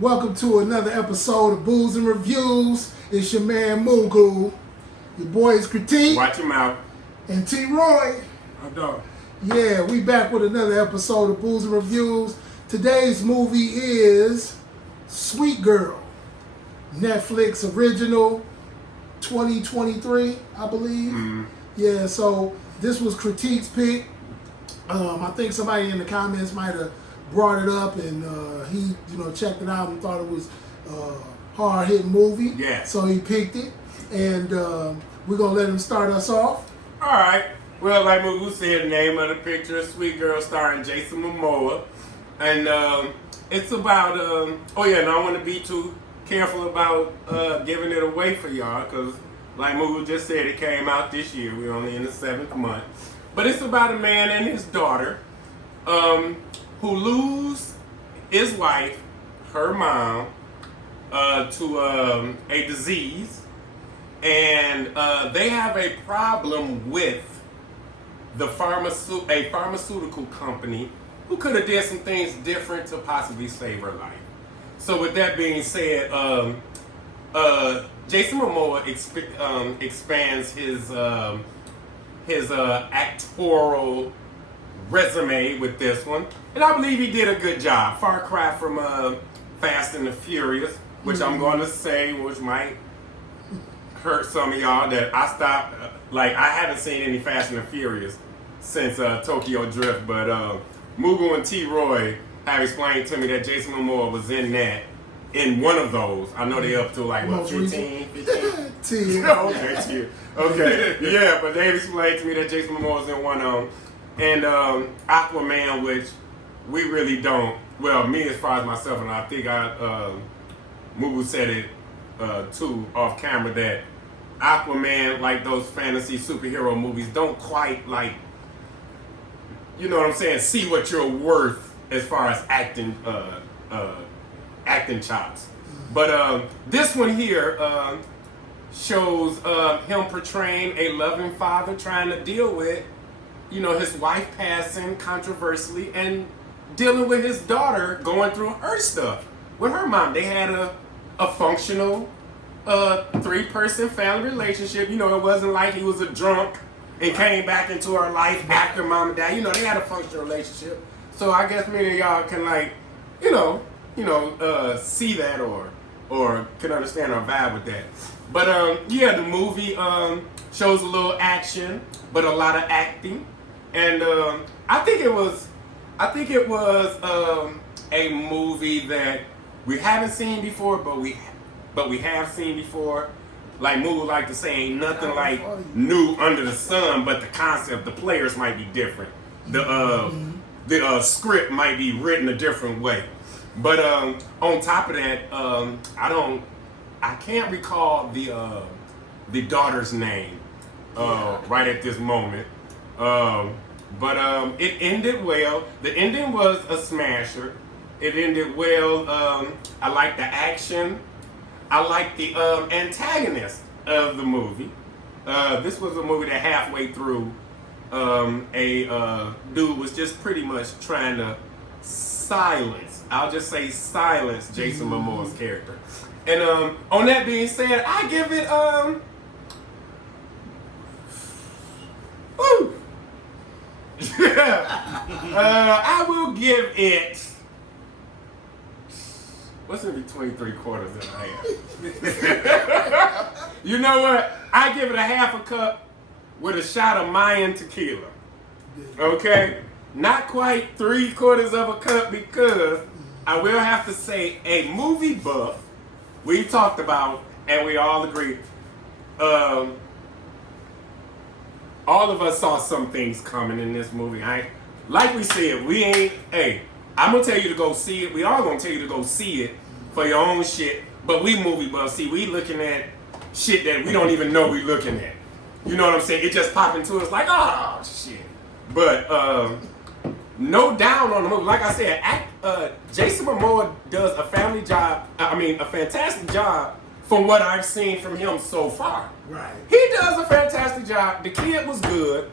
Welcome to another episode of Booze and Reviews. It's your man Mugu, your boys Critique, Watch him out. and T. Roy. I'm done. Yeah, we back with another episode of Booze and Reviews. Today's movie is Sweet Girl, Netflix original, 2023, I believe. Yeah, so this was Critique's pick. I think somebody in the comments might have brought it up, and he, checked it out and thought it was a hard-hitting movie. Yeah. So he picked it, and we're gonna let him start us off. All right. Well, like Mugu said, the name of the picture is Sweet Girl, starring Jason Momoa. And it's about, and I want to be too careful about giving it away for y'all, because like Mugu just said, it came out this year. We're only in the 7th month. But it's about a man and his daughter who lose his wife, her mom, to a disease. And they have a problem with a pharmaceutical company who could have did some things different to possibly save her life. So with that being said, Jason Momoa expands his actorial resume with this one, and I believe he did a good job. Far cry from Fast and the Furious, which I'm going to say, which might hurt some of y'all, that I stopped. I haven't seen any Fast and the Furious since Tokyo Drift, but Mugu and T. Roy have explained to me that Jason Momoa was in one of those. I know they up to 15? 10. Okay, 10. Okay, yeah, but they explained to me that Jason Momoa was in one of them. And Aquaman, which we really don't, well, me as far as myself, and I think Mugu said it too off camera, that Aquaman, like those fantasy superhero movies, don't quite see what you're worth as far as acting chops. But this one here shows him portraying a loving father trying to deal with, his wife passing controversially, and dealing with his daughter going through her stuff with her mom. They had a functional 3-person family relationship. It wasn't like he was a drunk and came back into her life after mom and dad. They had a functional relationship. So I guess many of y'all can see that or can understand or vibe with that. But the movie shows a little action, but a lot of acting. And I think it was a movie that we haven't seen before, but we have seen before. Like Moo like to say, ain't nothing like new under the sun, but the concept, the players might be different. The script might be written a different way. But on top of that, I can't recall the daughter's name right at this moment. But it ended well. The ending was a smasher. It ended well. I like the action. I like the antagonist of the movie. This was a movie that halfway through, a dude was just pretty much trying to silence Jason Momoa's character. And on that being said, I give it I will give it. What's in between 3/4 and a half? You know what? I give it a half a cup with a shot of Mayan tequila. Okay? Not quite 3/4 of a cup, because I will have to say, a movie buff, we talked about and we all agreed, all of us saw some things coming in this movie. Like we said, I'm going to tell you to go see it. We all going to tell you to go see it for your own shit. But we movie buffs, see, we looking at shit that we don't even know we looking at. You know what I'm saying? It just popped into us like, oh, shit. But no down on the movie. Like I said, Jason Momoa does a fantastic job from what I've seen from him so far. Right. He does a fantastic job. The kid was good.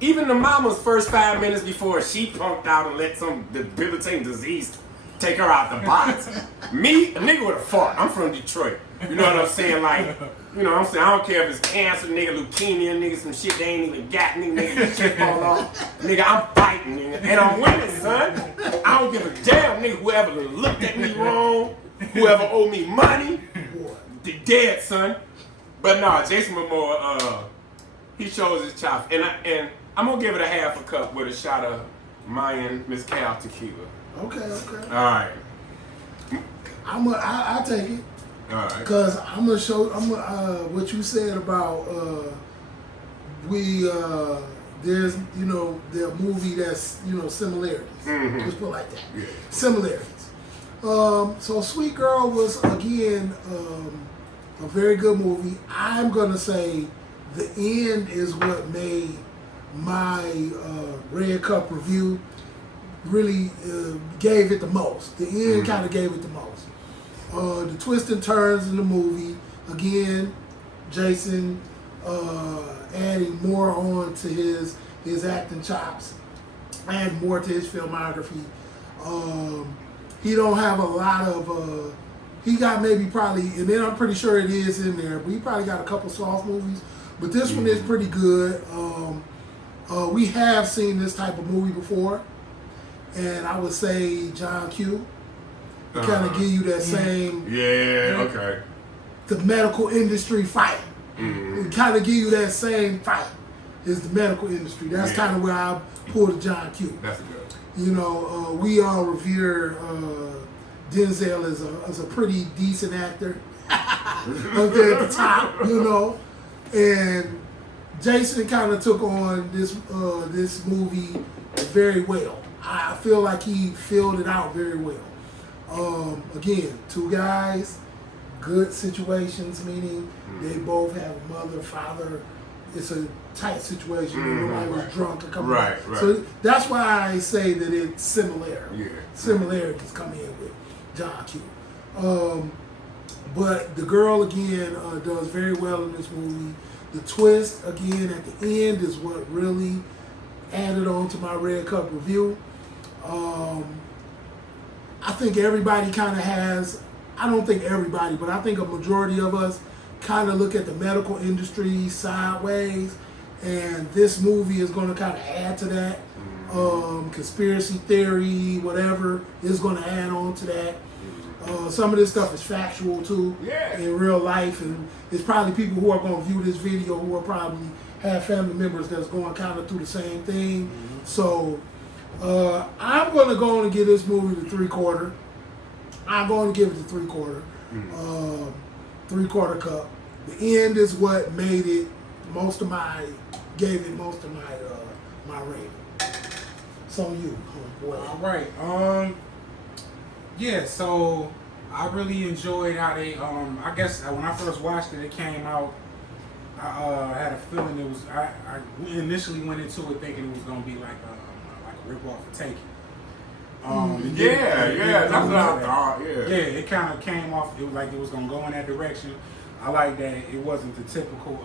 Even the mama's first 5 minutes before she punked out and let some debilitating disease take her out the box. Me, a nigga with a fart. I'm from Detroit. You know what I'm saying? Like, you know what I'm saying? I don't care if it's cancer, nigga, leukemia, nigga, some shit they ain't even got, nigga, your shit fall off. Nigga, I'm fighting, nigga, and I'm winning, son. I don't give a damn, nigga, whoever looked at me wrong, whoever owed me money, they dead, son. But nah, Jason Momoa, he shows his chops, and I'm gonna give it a half a cup with a shot of Mayan Mezcal tequila. Okay. All right. I'll take it. All right. Cause I'm gonna show what you said about there's the movie that's similarities. Mm-hmm. Just put it like that. Yeah. Similarities. So Sweet Girl was again a very good movie. I'm gonna say the end is what made my Red Cup review really gave it the most. The end kind of gave it the most. The twists and turns in the movie, again, Jason adding more on to his acting chops, add more to his filmography. He don't have a lot of, he got probably, and then I'm pretty sure it is in there, but he probably got a couple soft movies, but this one is pretty good. We have seen this type of movie before, and I would say John Q. Kind of give you that same okay. The medical industry fight. It kind of give you that same fight. Is the medical industry. That's kind of where I pulled John Q. That's good. We all revere Denzel as a pretty decent actor up there at the top. And Jason kind of took on this movie very well. I feel like he filled it out very well. Again, two guys, good situations, meaning they both have a mother, father. It's a tight situation. Nobody was drunk or coming Right. So that's why I say that it's similar. Yeah. Similarities come in with John Q. But the girl, again, does very well in this movie. The twist, again, at the end is what really added on to my Red Cup review. I think everybody kind of has, I don't think everybody, but I think a majority of us kind of look at the medical industry sideways, and this movie is going to kind of add to that. Conspiracy theory, whatever, is going to add on to that. Some of this stuff is factual too, in real life, and it's probably people who are going to view this video who are probably have family members that's going kind of through the same thing. So I'm going to go on and give this movie the 3/4. I'm going to give it the 3/4. 3/4 cup. The end is what made it gave it most of my rating. So you, boy. All right. Yeah, so I really enjoyed how they, I guess when I first watched it came out, I had a feeling it was, I initially went into it thinking it was going to be like a rip-off of Taken. That's what I thought, Yeah, it kind of came off, it was like it was going to go in that direction. I like that it wasn't the typical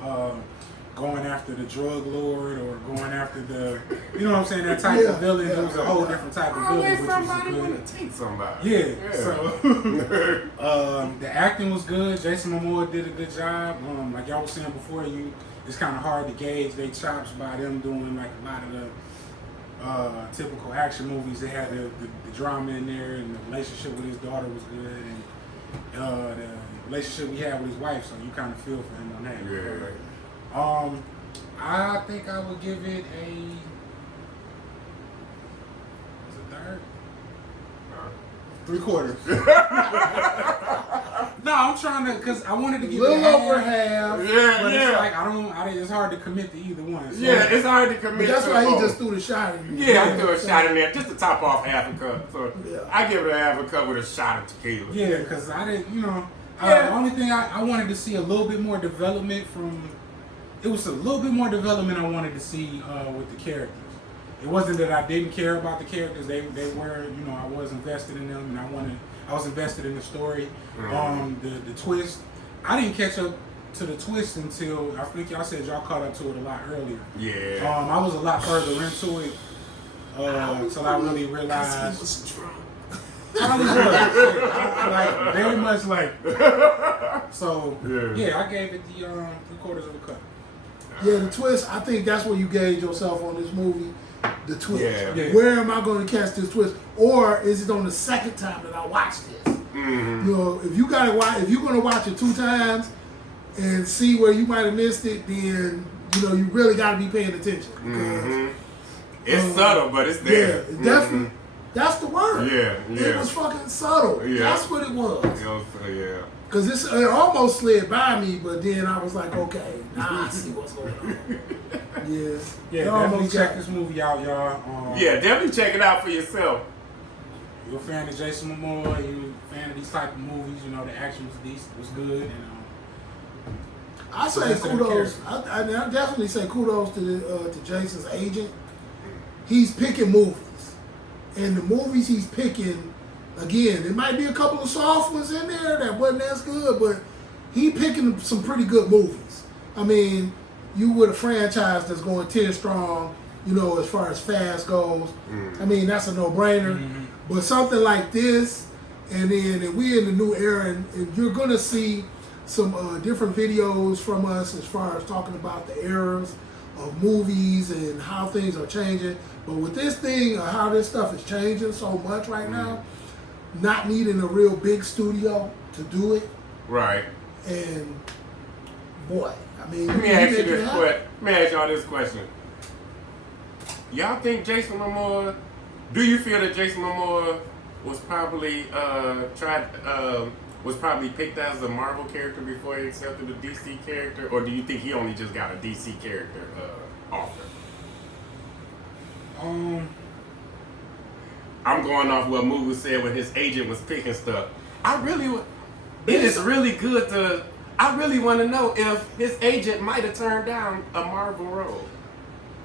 going after the drug lord or going after the, you know what I'm saying, that type of villain. It was a whole different type of villain, which was good. Take somebody. Yeah. So the acting was good. Jason Momoa did a good job. Like y'all was saying before, it's kind of hard to gauge their chops by them doing like a lot of the typical action movies. They had the drama in there, and the relationship with his daughter was good, and the relationship he had with his wife. So you kind of feel for him on that. Yeah. I think I would give it a third? 3/4. No, I'm trying to, because I wanted to give it a little over half. but it's like it's hard to commit to either one. So. Yeah, it's hard to commit. But that's to why he both. just threw the shot in. Yeah, I threw a shot in there just to top off half a cup. So Yeah. I give it a half a cup with a shot of tequila. Yeah, because I didn't, the only thing I wanted to see a little bit more development I wanted to see with the characters. It wasn't that I didn't care about the characters. They were, I was invested in them, and I was invested in the story. The twist, I didn't catch up to the twist until, I think y'all said y'all caught up to it a lot earlier. Yeah. I was a lot further into it until I really realized. He was drunk. Probably was. Like very much like. So yeah, I gave it the 3/4 of a cut. Yeah, the twist. I think that's where you gauge yourself on this movie. The twist. Yeah. Where am I going to catch this twist? Or is it on the second time that I watch this? Mm-hmm. You know, if you gotta watch, if you're going to watch it 2 times and see where you might have missed it, then you know you really got to be paying attention. Because, It's subtle, but it's yeah, there. it's definitely. That's the word. Yeah, It yeah. was fucking subtle. Yeah. That's what it was. Yeah. Because it almost slid by me, but then I was like, okay, now I see what's going on. Yeah. It Yeah, definitely almost check got- this movie out, y'all. Yeah, definitely check it out for yourself. You're a fan of Jason Momoa, you're a fan of these type of movies, you know, the action was decent, was good, and I say That's the kudos. I definitely say kudos to Jason's agent. He's picking movies, and the movies he's picking, again, there might be a couple of soft ones in there that wasn't as good, but he picking some pretty good movies. I mean, you with a franchise that's going 10 strong, you know, as far as fast goes. I mean, that's a no-brainer. But something like this, and then we're in the new era, and you're gonna see some different videos from us as far as talking about the eras of movies and how things are changing. But with this thing, how this stuff is changing so much right now, not needing a real big studio to do it, Right. and boy, I mean, Let me you ask you make it this happen. question. Let me ask y'all this question. Y'all think Jason Momoa? Do you feel that Jason Momoa was probably was probably picked as a Marvel character before he accepted a DC character, or do you think he only just got a DC character offer? I'm going off what Moo said when his agent was picking stuff. It is really good to. I really want to know if his agent might have turned down a Marvel role.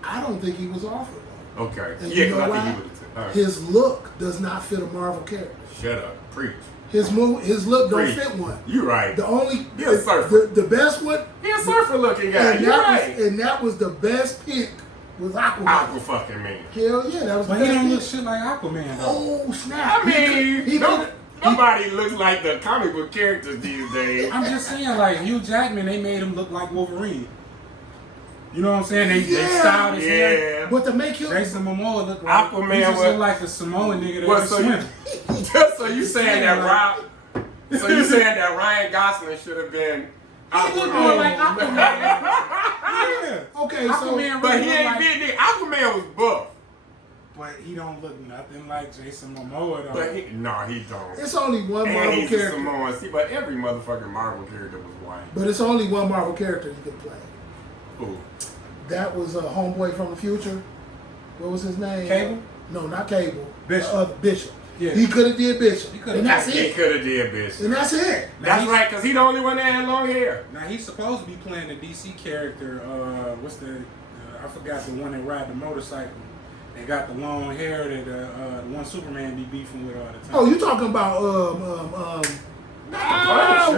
I don't think he was offered one. Okay. And Yeah, you know because I why? think he would have. His look does not fit a Marvel character. Shut up. Preach. His look don't Preach. fit one. You right. The only He a surfer. the best one, He a surfer looking guy. and You that right. was the best pick was Aquaman. Aqua fucking man. Hell yeah, that was but the he best don't pick. look shit like Aquaman though. Oh snap! I mean, he nobody looks like the comic book characters these days. I'm just saying, like Hugh Jackman, they made him look like Wolverine. You know what I'm saying? They Yeah. styled his hair. Yeah. but to make him Jason Momoa look like Aquaman he just was- look like the Samoan nigga that What, was so swimming. So you saying that Ryan Gosling should have been He look more like Aquaman? Aquaman. Yeah. okay, so Aquaman But really he look ain't like, been there. Aquaman was buff. but he don't look nothing like Jason Momoa though. But he don't. it's only one And Marvel he's a character, Samoan. See, but every motherfucking Marvel character was white. but it's only one Marvel character you can play. Ooh. That was a homeboy from the future. What was his name? Cable? No, not Cable. Bishop. Bishop. Yeah. He could have did Bishop. He coulda And that's He it. could have did bitch. And that's it. That's right, because he the only one that had long hair. Now he's supposed to be playing the DC character. What's the? I forgot the one that ride the motorcycle. They got the long hair that the one Superman be beefing with all the time. Oh, you talking about You know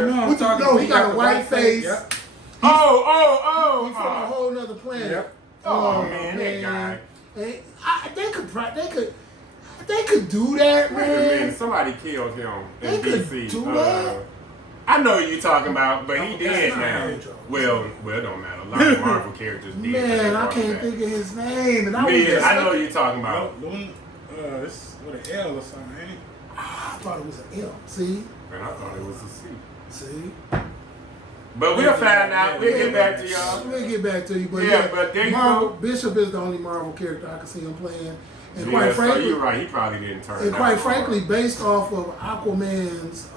what I'm What the- talking no, about? he got a the white face. Yep. Oh. He's from a whole nother planet. Yep. Oh, man, that guy. And they could do that, Wait a minute, man. somebody killed him They in could DC. do that? I know who you talking about, but he That's dead not now. Andrew. Well, it don't matter. A lot of Marvel characters dead. Man, I can't think of his name, and I was Me, just I know who you talking about. It's with an L or something, ain't it? I thought it was an M. See, And I thought it was a C. see. But we'll find out. We'll get back to y'all. We'll get back to you, but Yeah, but there you Marvel, go. Bishop is the only Marvel character I can see him playing, and Yeah, quite so frankly, you're right. He probably didn't turn. and down quite the frankly, role. based off of Aquaman's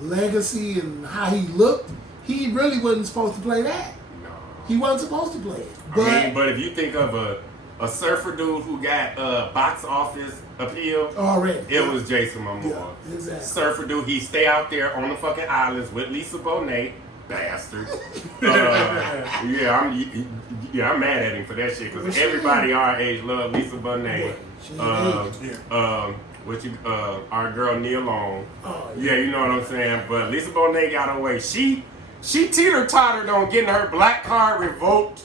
legacy and how he looked, he really wasn't supposed to play that. No. He wasn't supposed to play it. I mean, but if you think of a surfer dude who got box office appeal, already, it was Jason Momoa. yeah, exactly. Surfer dude, he stay out there on the fucking islands with Lisa Bonet, bastard. I'm mad at him for that shit Well, because she everybody ain't. our age love Lisa Bonet. She ain't Our girl Nia Long. Oh, Yeah, you know what I'm saying. But Lisa Bonet got away. She teeter tottered on getting her black card revoked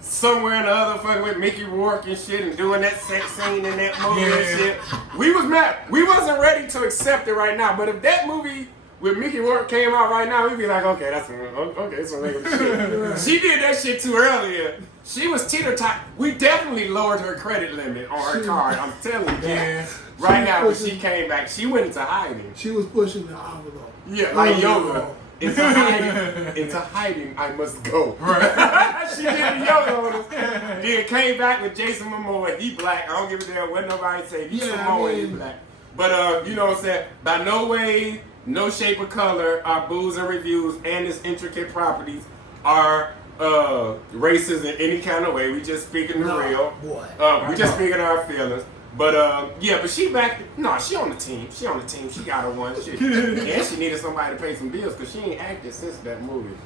somewhere in the other fucking with Mickey Rourke and shit and doing that sex scene in that movie and Yeah. shit. We was mad. We wasn't ready to accept it right now. But if that movie with Mickey Rourke came out right now, we'd be like, okay, that's some regular shit. She did that shit too earlier. She was teeter-tot. We definitely lowered her credit limit on her card. I'm telling you. Yeah. Right now, when she came back, she went into hiding. She was pushing the envelope. Yeah, like Oh, yoga. no. Into hiding, I must go. Right. She did the yoga on us. Then came back with Jason Momoa. He black. I don't give a damn what nobody say. He's Yeah, Samoa, I he mean- black. But you know what I'm saying? By no way, no shape or color, our booze and reviews and its intricate properties are racist in any kind of way. We just speaking the No, real. boy. We just speaking our feelings. But yeah, but she back. No, she on the team. She on the team. She got her one. Shit. And she needed somebody to pay some bills because she ain't acted since that movie.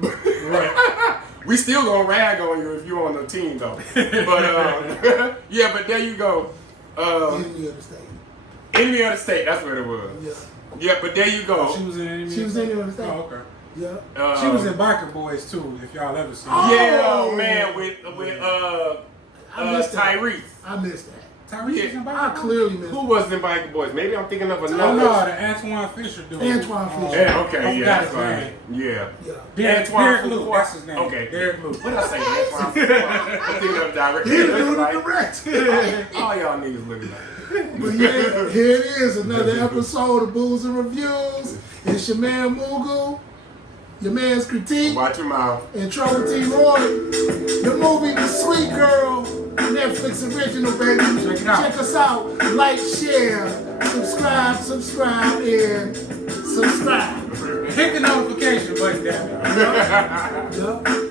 Right. We still gonna rag on you if you on the team though. But yeah, but there you go. Enemy of the state. Enemy of the State. That's what it was. Yeah. Yeah, but there you go. She was in Enemy. She was Enemy of the State. Oh, okay. Yeah. She was in Biker Boys too. If y'all ever seen. Oh. it. Yeah, man, with I missed that. Tyrese. I missed that. Tyrese was in Biker I Boys? clearly missed Who that. was in Biker Boys? Maybe I'm thinking of Oh another. no, the Antoine Fisher dude. Antoine Fisher. Yeah, I okay, forgot yeah, that's his right. name. Yeah. Yeah. Derek Antoine Luke, Fuqua. that's his name. Okay. Derek Luke. What did I say? Antoine Fuqua. I'm thinking of direct. He the dude Like, who direct. all y'all niggas looking like. But yeah, here it is, another episode of Booze and Reviews. It's your man Mugu, your man's Critique, Watch your mouth. and Trouble T. Roy. The movie The Sweet Girl, Netflix original, baby. Check it out. Check us out. Like, share, subscribe, and subscribe. Hit the notification button, damn it. Yeah.